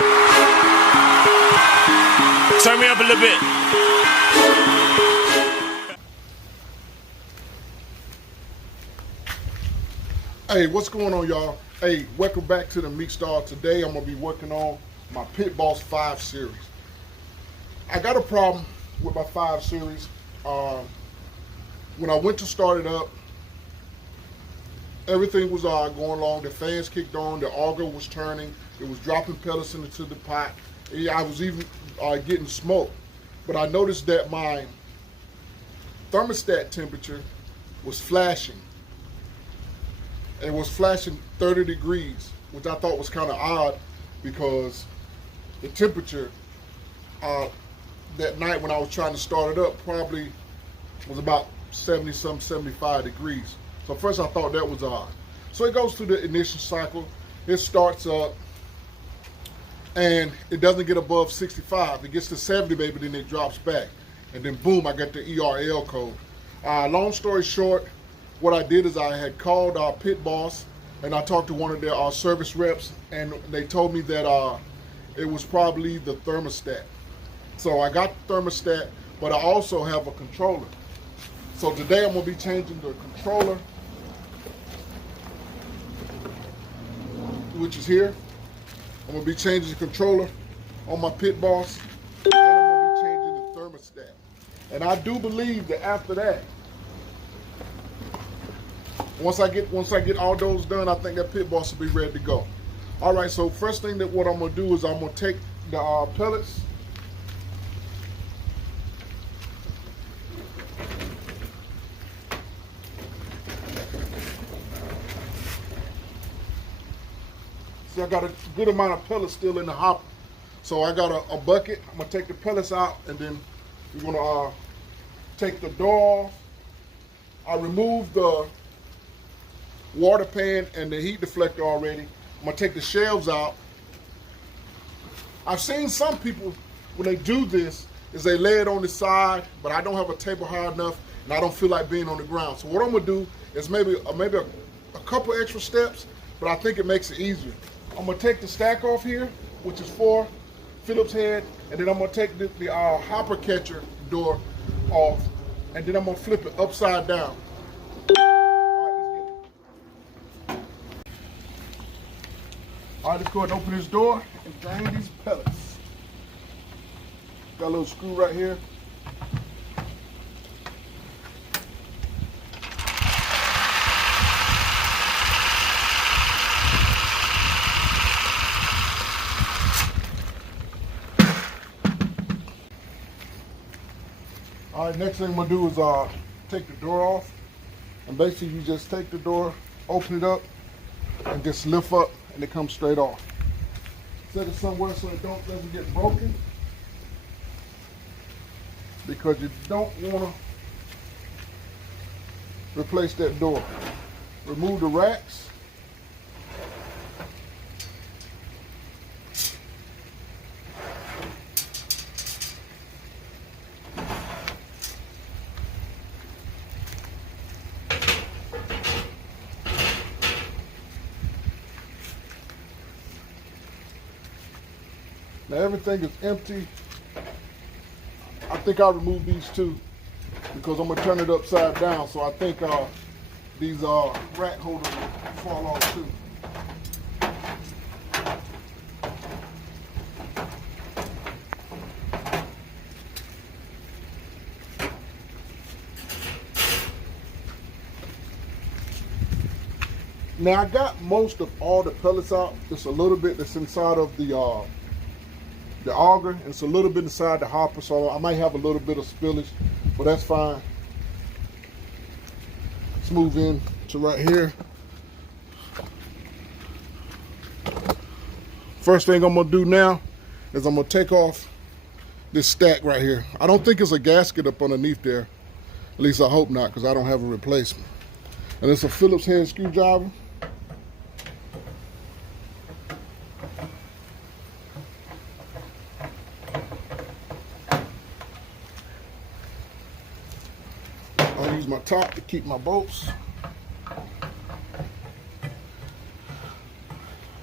Yeah. Turn me up a little bit. Hey, what's going on, y'all? Hey, welcome back to the Meat Star. Today I'm gonna be working on my Pit Boss 5 series. I got a problem with my 5 series. When I went to start it up, everything was going along. The fans kicked on, the auger was turning, it was dropping pellets into the pot. I was even getting smoke. But I noticed that my thermostat temperature was flashing. It was flashing 30 degrees, which I thought was kind of odd because the temperature that night when I was trying to start it up probably was about 70-some, 75 degrees. So first I thought that was odd. So it goes through the ignition cycle, it starts up, and it doesn't get above 65. It gets to 70, baby, then it drops back. And then boom, I got the ErL code. Long story short, what I did is I had called our Pit Boss and I talked to one of their service reps, and they told me that it was probably the thermostat. So I got the thermostat, but I also have a controller. So today I'm gonna be changing the controller, which is here. I'm gonna be changing the controller on my Pit Boss, and I'm gonna be changing the thermostat. And I do believe that after that, once I get all those done, I think that Pit Boss will be ready to go. All right, so first thing that what I'm gonna do is I'm gonna take the pellets. See, I got a good amount of pellets still in the hopper. So I got a bucket. I'm gonna take the pellets out, and then we're gonna take the door off. I removed the water pan and the heat deflector already. I'm gonna take the shelves out. I've seen some people, when they do this, is they lay it on the side, but I don't have a table high enough, and I don't feel like being on the ground. So what I'm gonna do is maybe a couple extra steps, but I think it makes it easier. I'm gonna take the stack off here, which is 4 Phillips head, and then I'm gonna take the hopper catcher door off, and then I'm gonna flip it upside down. All right, let's go ahead and open this door and drain these pellets. Got a little screw right here. All right, next thing I'm gonna do is take the door off. And basically you just take the door, open it up, and just lift up, and it comes straight off. Set it somewhere so it doesn't get broken, because you don't want to replace that door. Remove the racks. Now everything is empty. I think I'll remove these two because I'm gonna turn it upside down. So I think these rack holders will fall off too. Now I got most of all the pellets out. Just a little bit that's inside of the auger, and it's a little bit inside the hopper, so I might have a little bit of spillage, but that's fine. Let's move in to right here. First thing I'm gonna do now is I'm gonna take off this stack right here. I don't think it's a gasket up underneath there. At least I hope not, because I don't have a replacement. And it's a Phillips head screwdriver. I'll use my top to keep my bolts.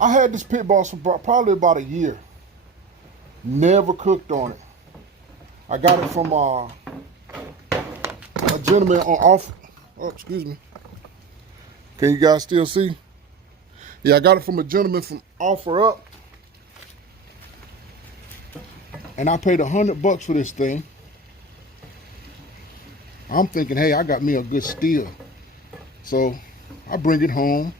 I had this Pit Boss for probably about a year. Never cooked on it. I got it from a gentleman on off. Oh, excuse me. Can you guys still see? Yeah, I got it from a gentleman from Offer Up. And I paid $100 for this thing. I'm thinking, hey, I got me a good steal. So I bring it home.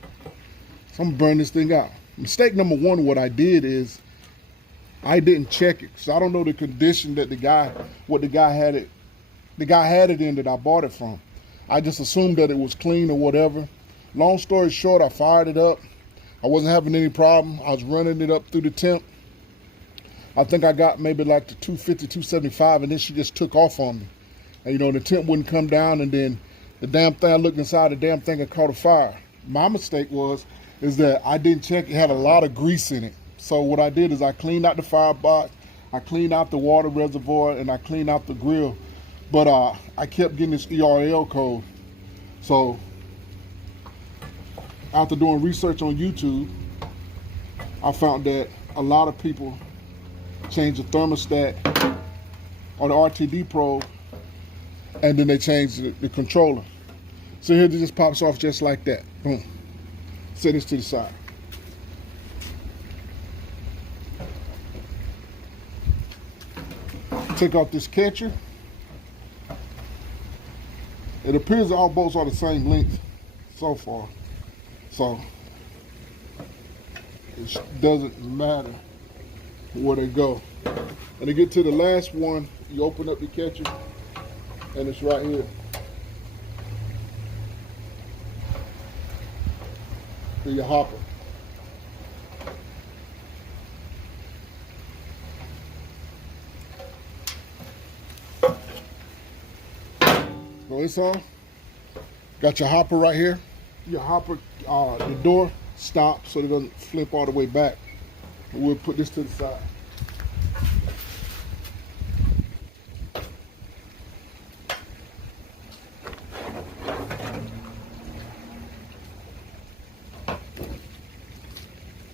So I'm gonna burn this thing out. Mistake number one, what I did is I didn't check it. So I don't know the condition that the guy had it in that I bought it from. I just assumed that it was clean or whatever. Long story short, I fired it up. I wasn't having any problem. I was running it up through the temp. I think I got maybe like the 250, 275, and then she just took off on me. And you know, the temp wouldn't come down, and then the damn thing, I looked inside, the damn thing had caught a fire. My mistake is that I didn't check, it had a lot of grease in it. So what I did is I cleaned out the firebox, I cleaned out the water reservoir, and I cleaned out the grill. But I kept getting this ErL code. So after doing research on YouTube, I found that a lot of people change the thermostat or the RTD probe, and then they change the controller. So here it just pops off just like that. Boom. Set this to the side. Take off this catcher. It appears all bolts are the same length so far. So it doesn't matter where they go. And to get to the last one, you open up the catcher and it's right here. For your hopper. So it's all. Got your hopper right here. Your hopper, the door stops so it doesn't flip all the way back. And we'll put this to the side.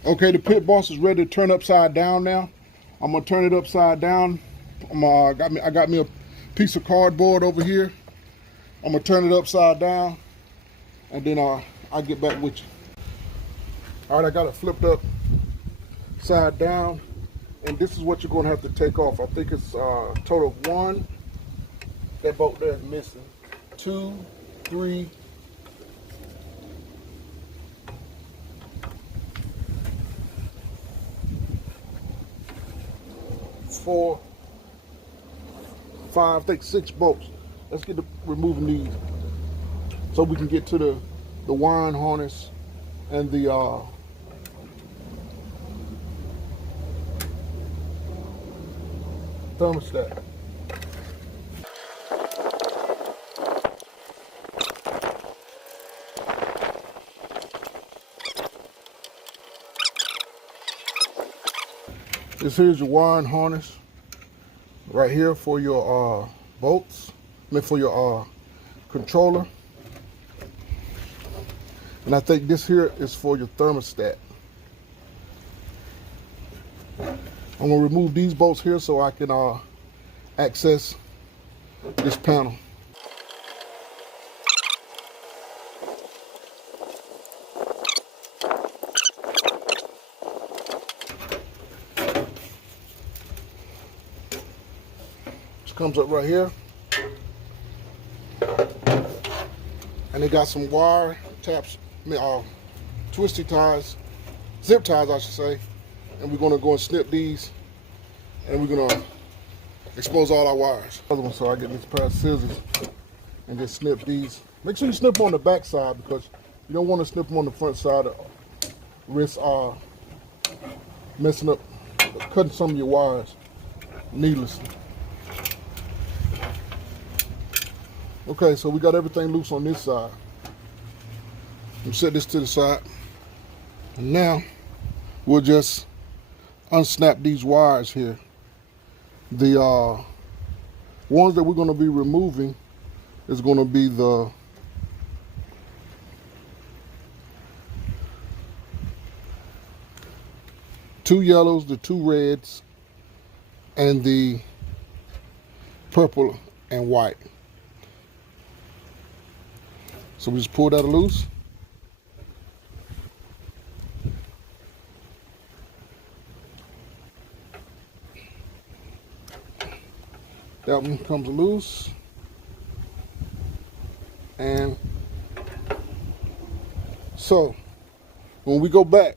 Okay, the pit boss is ready to turn upside down now. I'm gonna turn it upside down. I got me a piece of cardboard over here. I'm gonna turn it upside down, and then I'll get back with you. All right, I got it flipped up side down, and this is what you're gonna have to take off. I think it's a total of 1. That bolt there is missing. 2, 3. 4, 5, I think 6 bolts. Let's get to removing these so we can get to the wiring harness and the thermostat. This here's your wiring harness right here for your bolts, for your controller. And I think this here is for your thermostat. I'm gonna remove these bolts here so I can access this panel. Comes up right here, and they got some wire taps, twisty ties, zip ties I should say, and we're gonna go and snip these, and we're gonna expose all our wires. So I get this pair of scissors and just snip these. Make sure you snip them on the back side because you don't want to snip them on the front side or risk messing up, cutting some of your wires needlessly. Okay, so we got everything loose on this side. We'll set this to the side. And now we'll just unsnap these wires here. The ones that we're going to be removing is going to be the two yellows, the two reds, and the purple and white. So we just pull that loose. That one comes loose. And so when we go back,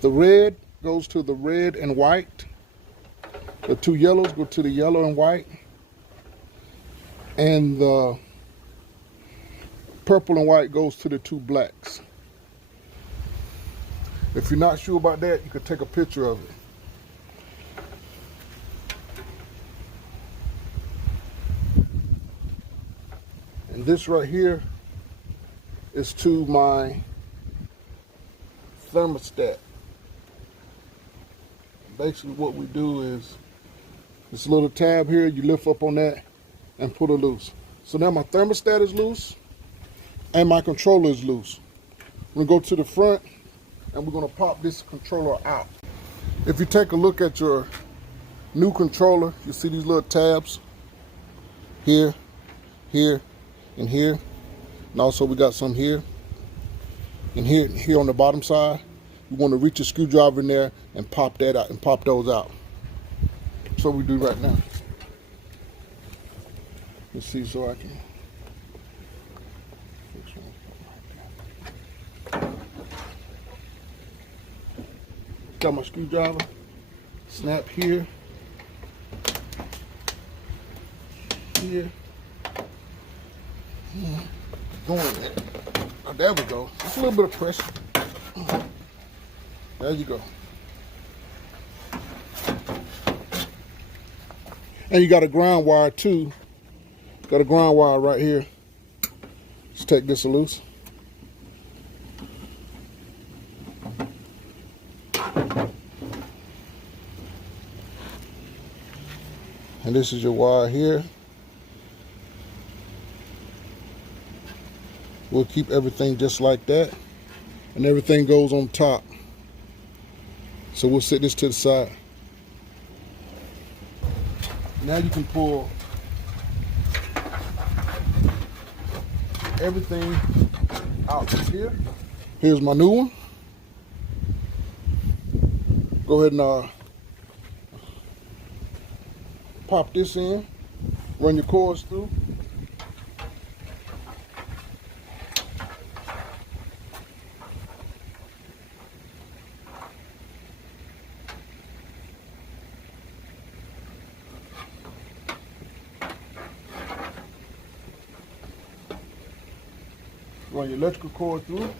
the red goes to the red and white. The two yellows go to the yellow and white. And the purple and white goes to the two blacks. If you're not sure about that, you could take a picture of it. And this right here is to my thermostat. Basically what we do is this little tab here, you lift up on that and pull it loose. So now my thermostat is loose and my controller is loose. We're gonna go to the front and we're gonna pop this controller out. If you take a look at your new controller, you see these little tabs here, here, and here. And also we got some here and here on the bottom side. You want to reach a screwdriver in there and pop that out and pop those out. That's what we do right now. Let's see so I can fix one right there. Got my screwdriver. Snap here. Here. Going there. Oh, there we go. Just a little bit of pressure. There you go. And you got a ground wire too. Got a ground wire right here. Let's take this loose. And this is your wire here. We'll keep everything just like that. And everything goes on top. So we'll set this to the side. Now you can pull everything out of here. Here's my new one. Go ahead and pop this in. Run your cords through. Run your electrical cord through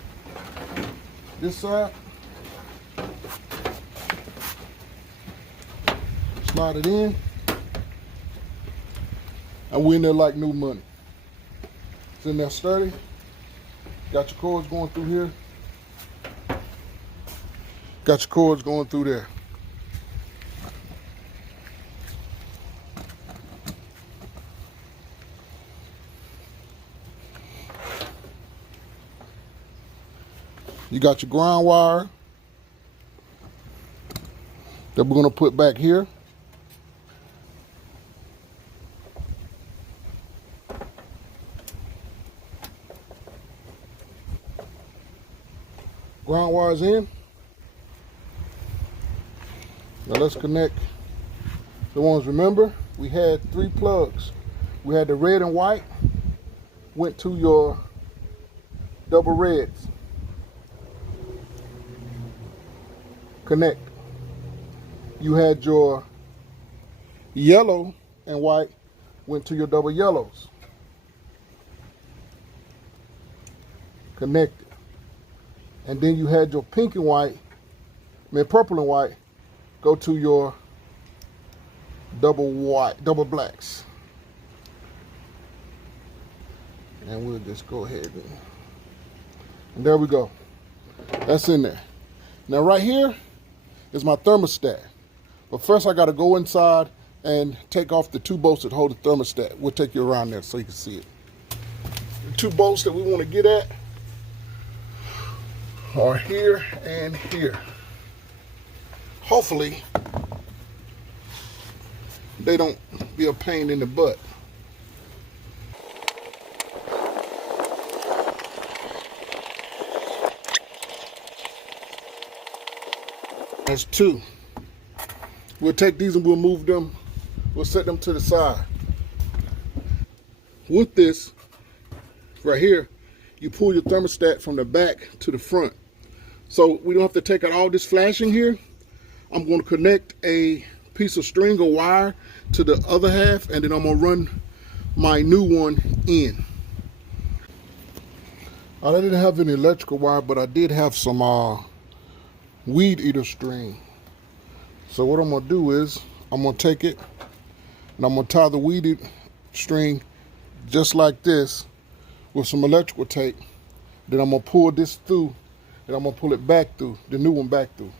this side, slide it in, and we're in there like new money. It's in there sturdy. Got your cords going through here. Got your cords going through there. You got your ground wire that we're going to put back here. Ground wires in. Now let's connect the ones. Remember, we had 3 plugs. We had the red and white, went to your double reds. Connect. You had your yellow and white, went to your double yellows. Connected. And then you had your pink and white, purple and white, go to your double blacks. And we'll just go ahead and there we go. That's in there. Now right here is my thermostat. But first I gotta go inside and take off the 2 bolts that hold the thermostat. We'll take you around there so you can see it. The 2 bolts that we want to get at are here and here. Hopefully they don't be a pain in the butt. That's two. We'll take these and we'll move them. We'll set them to the side. With this, right here, you pull your thermostat from the back to the front. So we don't have to take out all this flashing here. I'm going to connect a piece of string or wire to the other half, and then I'm going to run my new one in. I didn't have any electrical wire, but I did have some weed eater string. So what I'm going to do is I'm going to take it and I'm going to tie the weed eater string just like this with some electrical tape. Then I'm going to pull this through and I'm going to pull it back through, the new one back through.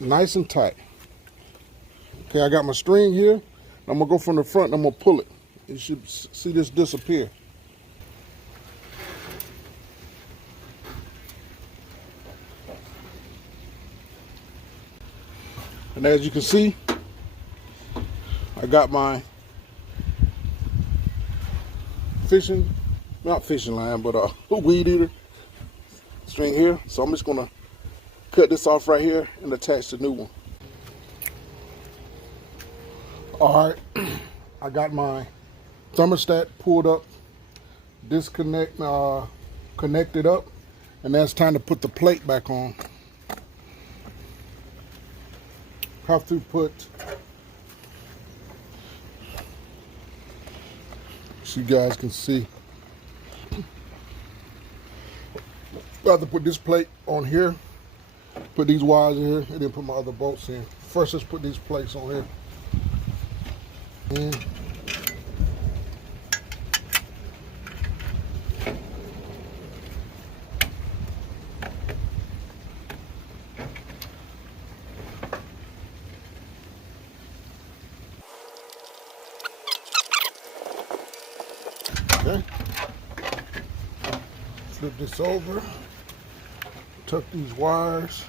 Nice and tight. Okay, I got my string here. I'm gonna go from the front and I'm gonna pull it. You should see this disappear. And as you can see, I got my not fishing line, but weed eater string here. So I'm just gonna cut this off right here and attach the new one. All right, I got my thermostat pulled up, connected up, and now it's time to put the plate back on. Have to put, so you guys can see, I have to put this plate on here, put these wires in here, and then put my other bolts in. First, let's put these plates on here. Okay. Flip this over. Tuck these wires.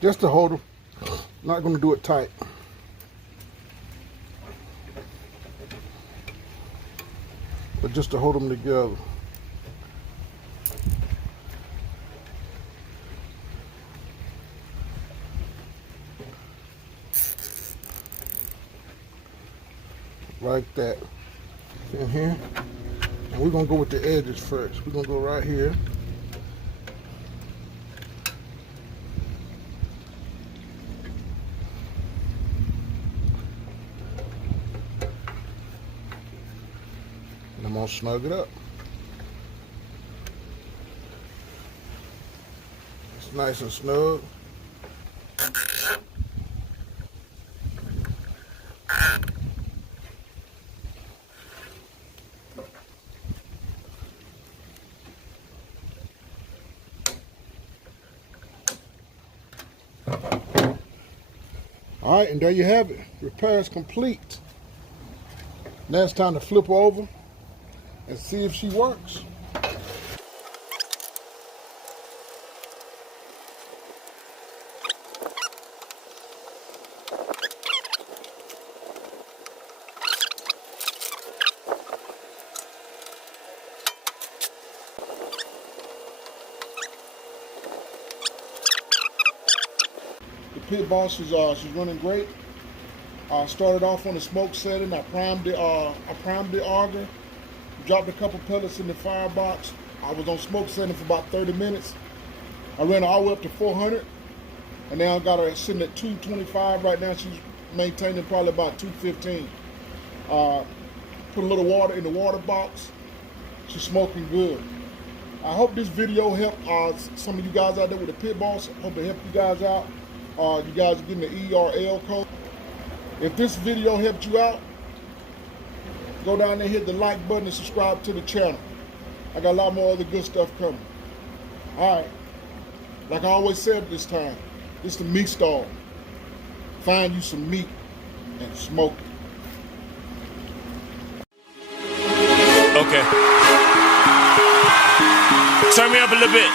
Just to hold them. Not going to do it tight. But just to hold them together. Like that. In here. And we're going to go with the edges first. We're going to go right here. And I'm going to snug it up. It's nice and snug. All right, and there you have it. Repair is complete. Now it's time to flip her over and see if she works. The pit boss she's running great. Started off on the smoke setting. I primed the auger, dropped a couple pellets in the firebox. I was on smoke setting for about 30 minutes. I ran her all the way up to 400, and now I got her sitting at 225 right now. She's maintaining probably about 215. Put a little water in the water box. She's smoking good. I hope this video helped some of you guys out there with the pit boss. Hope it helped you guys out. You guys are getting the ErL code. If this video helped you out, go down there, hit the like button, and subscribe to the channel. I got a lot more other good stuff coming. All right. Like I always said this time, it's the meat stall. Find you some meat. and smoke it. Okay. Turn me up a little bit.